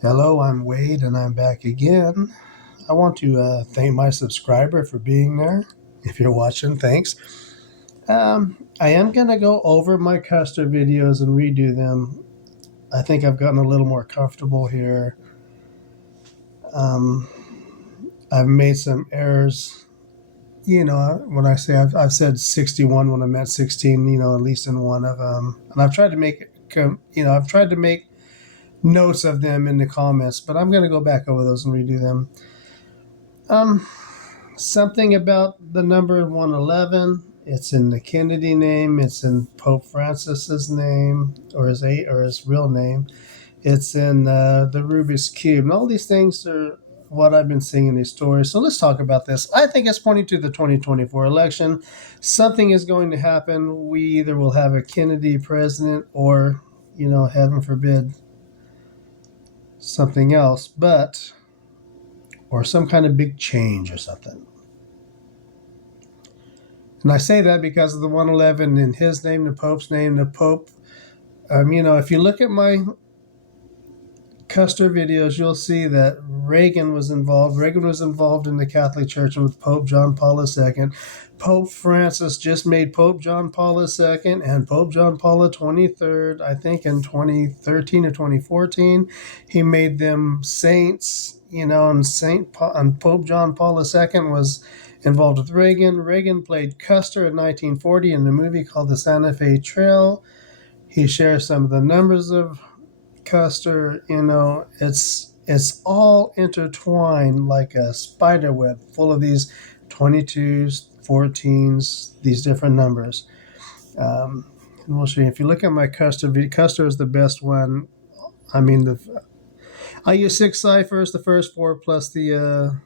Hello, I'm Wade, and I'm back again. I want to thank my subscriber for being there. If you're watching, thanks. I am going to go over my Custer videos and redo them. I think I've gotten a little more comfortable here. Um, I've made some errors. When I say I've said 61 when I meant 16, at least in one of them. And I've tried to make notes of them in the comments, but I'm going to go back over those and redo them. Um, Something about the number 111. It's in the Kennedy name. It's in Pope Francis's name, or his real name. It's in the Rubik's cube, and all these things are what I've been seeing in these stories. So let's talk about this. I think it's pointing to the 2024 election. Something is going to happen. We either will have a Kennedy president, or heaven forbid, something else, or some kind of big change or something. And I say that because of the 111 in his name, the Pope's name, the Pope. If you look at my Custer videos, you'll see that Reagan was involved. Reagan was involved in the Catholic Church with Pope John Paul II. Pope Francis just made Pope John Paul II and Pope John Paul XXIII, I think in 2013 or 2014. He made them saints, and Pope John Paul II was involved with Reagan. Reagan played Custer in 1940 in a movie called The Santa Fe Trail. He shares some of the numbers of Custer. It's all intertwined like a spider web full of these 22s, 14s, these different numbers. And we'll show you. If you look at my Custer video, Custer is the best one. I use 6 ciphers, the first 4 plus the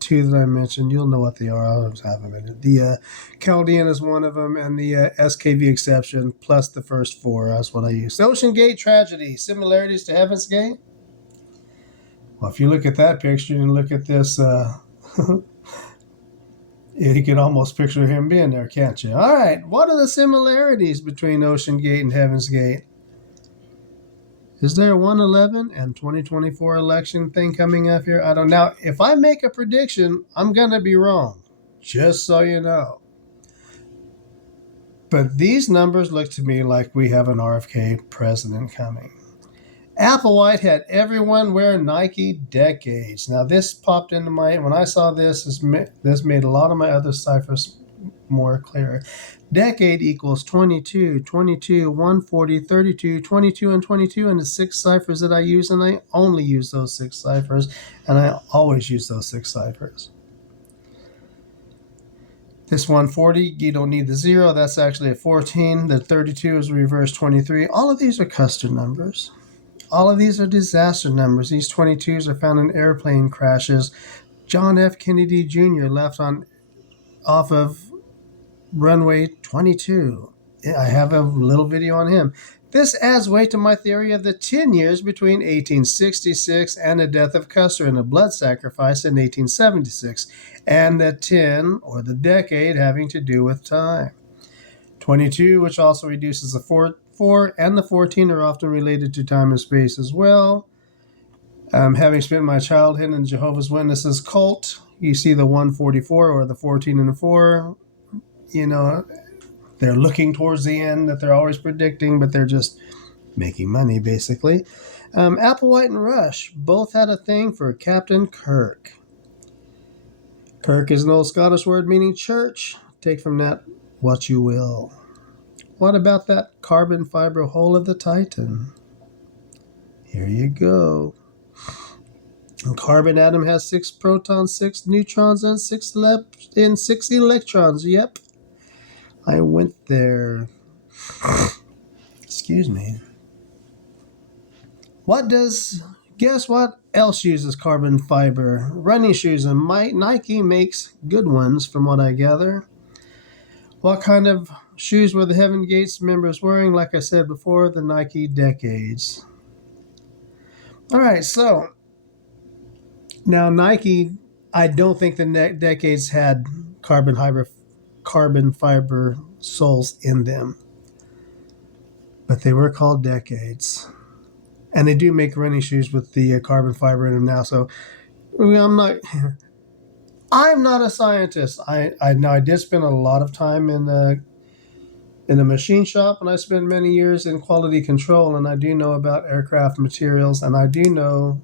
2 that I mentioned. You'll know what they are. I'll have a minute. The Chaldean is one of them, and the SKV exception plus the first 4. That's what I use. The Oceangate tragedy, similarities to Heaven's Gate. Well, if you look at that picture and look at this, you can almost picture him being there, can't you? All right, what are the similarities between Oceangate and Heaven's Gate? Is there a 111 and 2024 election thing coming up here? I don't know. If I make a prediction, I'm going to be wrong, just so you know. But these numbers look to me like we have an RFK president coming. Applewhite had everyone wear Nike decades. Now this popped into when I saw this made a lot of my other ciphers more clear. Decade equals 22, 22, 140, 32, 22, and 22, and the 6 ciphers that I use, and I only use those 6 ciphers, and I always use those 6 ciphers. This 140, you don't need the 0. That's actually a 14. The 32 is reverse 23. All of these are Custer numbers. All of these are disaster numbers. These 22s are found in airplane crashes. John F. Kennedy Jr. left off of runway 22. I have a little video on him. This adds weight to my theory of the 10 years between 1866 and the death of Custer and a blood sacrifice in 1876, and the 10, or the decade, having to do with time. 22, which also reduces the 4 and the 14, are often related to time and space as well. Having spent my childhood in Jehovah's Witnesses cult, you see the 144 or the 14 and the 4. They're looking towards the end that they're always predicting, but they're just making money, basically. Applewhite and Rush both had a thing for Captain Kirk. Kirk is an old Scottish word meaning church. Take from that what you will. What about that carbon fiber hull of the Titan? Here you go. A carbon atom has 6 protons, 6 neutrons, and 6 electrons. Yep. I went there. Excuse me. Guess what else uses carbon fiber? Running shoes, and Nike makes good ones from what I gather. What kind of shoes were the Heaven Gates members wearing? Like I said before, the Nike decades. All right, so now Nike, I don't think the decades had carbon fiber soles in them, but they were called decades. And they do make running shoes with the carbon fiber in them now. So I'm not a scientist. I know I did spend a lot of time in a machine shop, and I spent many years in quality control, and I do know about aircraft materials, and I do know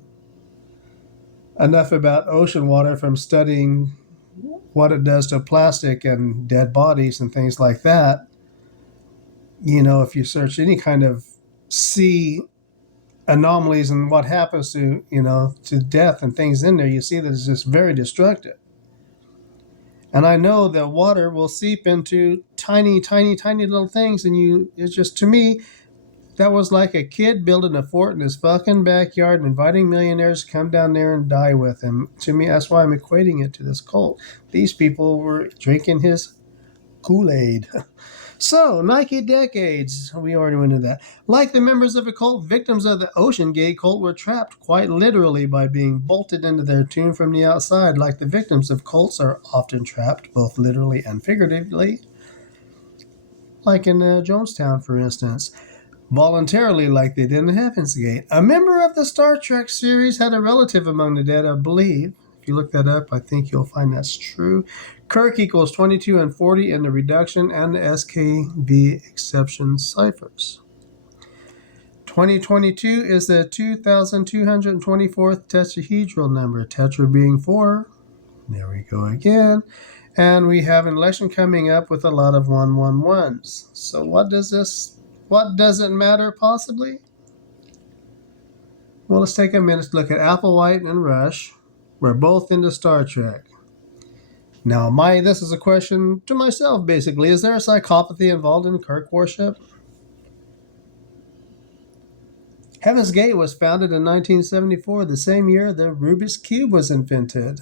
enough about ocean water from studying what it does to plastic and dead bodies and things like that. If you search any kind of sea anomalies and what happens to death and things in there, you see that it's just very destructive. And I know that water will seep into tiny, tiny, tiny little things, and it's just, to me, that was like a kid building a fort in his fucking backyard and inviting millionaires to come down there and die with him. To me, that's why I'm equating it to this cult. These people were drinking his Kool-Aid. So, Nike decades. We already went into that. Like the members of a cult, victims of the Oceangate cult were trapped quite literally by being bolted into their tomb from the outside. Like the victims of cults are often trapped, both literally and figuratively. Like in Jonestown, for instance. Voluntarily, like they did in the Heaven's Gate. A member of the Star Trek series had a relative among the dead, I believe. If you look that up, I think you'll find that's true. Kirk equals 22 and 40 in the reduction and the SKB exception ciphers. 2022 is the 2224th tetrahedral number, tetra being 4. There we go again. And we have an election coming up with a lot of 111s. So what does it matter possibly? Well, let's take a minute to look at Applewhite and Rush. We're both into Star Trek. Now, this is a question to myself, basically. Is there a psychopathy involved in Kirk worship? Heaven's Gate was founded in 1974, the same year the Rubik's Cube was invented.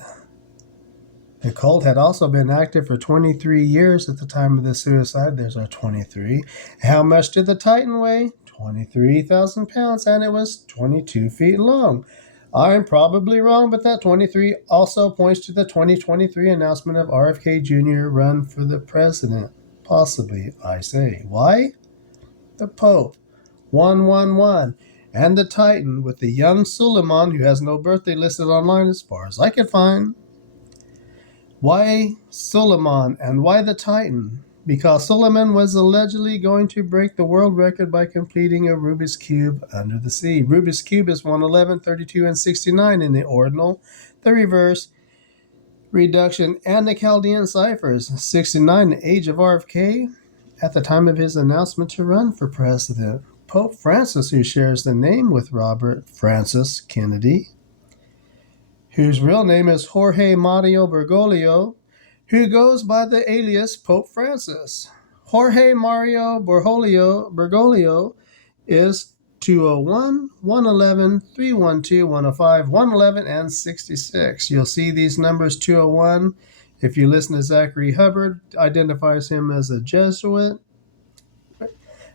The cult had also been active for 23 years at the time of the suicide. There's our 23. How much did the Titan weigh? 23,000 pounds, and it was 22 feet long. I'm probably wrong, but that 23 also points to the 2023 announcement of RFK Jr. run for the president. Possibly, I say. Why? The Pope. 111. And the Titan with the young Suleiman, who has no birthday listed online as far as I could find. Why Suleiman and why the Titan? Because Suleiman was allegedly going to break the world record by completing a Rubik's Cube under the sea. Rubik's Cube is 111, 32, and 69 in the ordinal, the reverse, reduction, and the Chaldean ciphers. 69, the age of RFK, at the time of his announcement to run for president. Pope Francis, who shares the name with Robert Francis Kennedy, whose real name is Jorge Mario Bergoglio, who goes by the alias Pope Francis. Jorge Mario Bergoglio is 201, 111, 312, 105, 111, and 66. You'll see these numbers. 201, if you listen to Zachary Hubbard, identifies him as a Jesuit.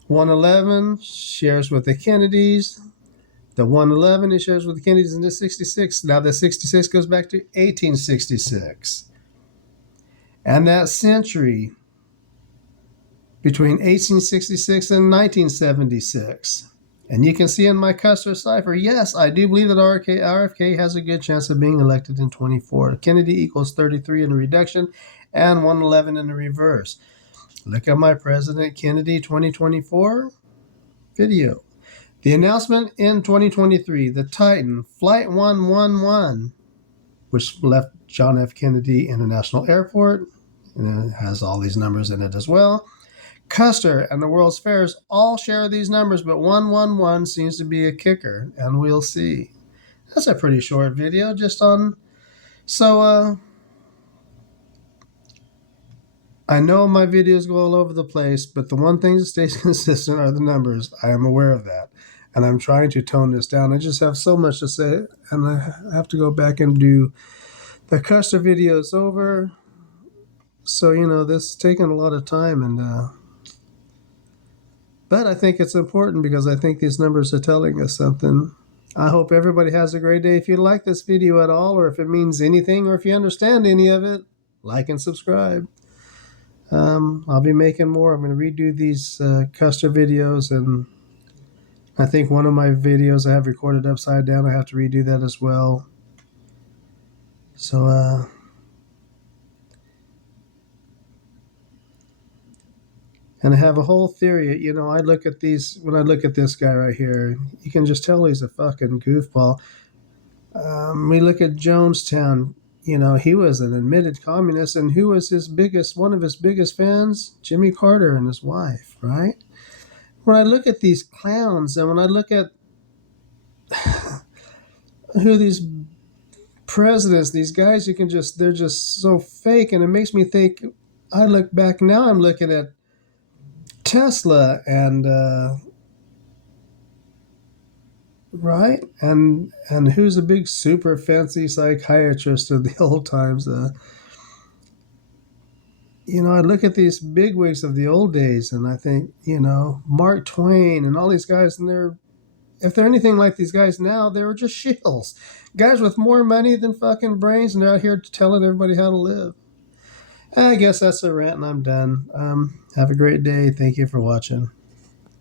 111 shares with the Kennedys. The 111 he shares with the Kennedys, and the 66. Now the 66 goes back to 1866. And that century between 1866 and 1976. And you can see in my Custer cipher, yes, I do believe that RFK has a good chance of being elected in 24. Kennedy equals 33 in the reduction and 111 in the reverse. Look at my President Kennedy 2024 video. The announcement in 2023, the Titan Flight 111, which left John F. Kennedy International Airport, and it has all these numbers in it as well. Custer and the World's Fairs all share these numbers, but 111 seems to be a kicker, and we'll see. That's a pretty short video, just on... So, I know my videos go all over the place, but the one thing that stays consistent are the numbers. I am aware of that, and I'm trying to tone this down. I just have so much to say, and I have to go back and do the Custer videos over. So, this is taking a lot of time, but I think it's important because I think these numbers are telling us something. I hope everybody has a great day. If you like this video at all, or if it means anything, or if you understand any of it, like and subscribe. I'll be making more. I'm going to redo these Custer videos, and I think one of my videos I have recorded upside down. I have to redo that as well. So, and I have a whole theory. You know, I look at these, when I look at this guy right here, you can just tell he's a fucking goofball. We look at Jonestown. You know, he was an admitted communist, and who was one of his biggest fans? Jimmy Carter and his wife, right? When I look at these clowns, and when I look at who these presidents, these guys, they're just so fake, and it makes me think. I look back now, I'm looking at Tesla and right, and who's a big super fancy psychiatrist of the old times. You know, I look at these bigwigs of the old days, and I think, you know, Mark Twain and all these guys, and if they're anything like these guys now, they were just shills, guys with more money than fucking brains, and they're out here telling everybody how to live. I guess that's a rant, and I'm done. Have a great day. Thank you for watching.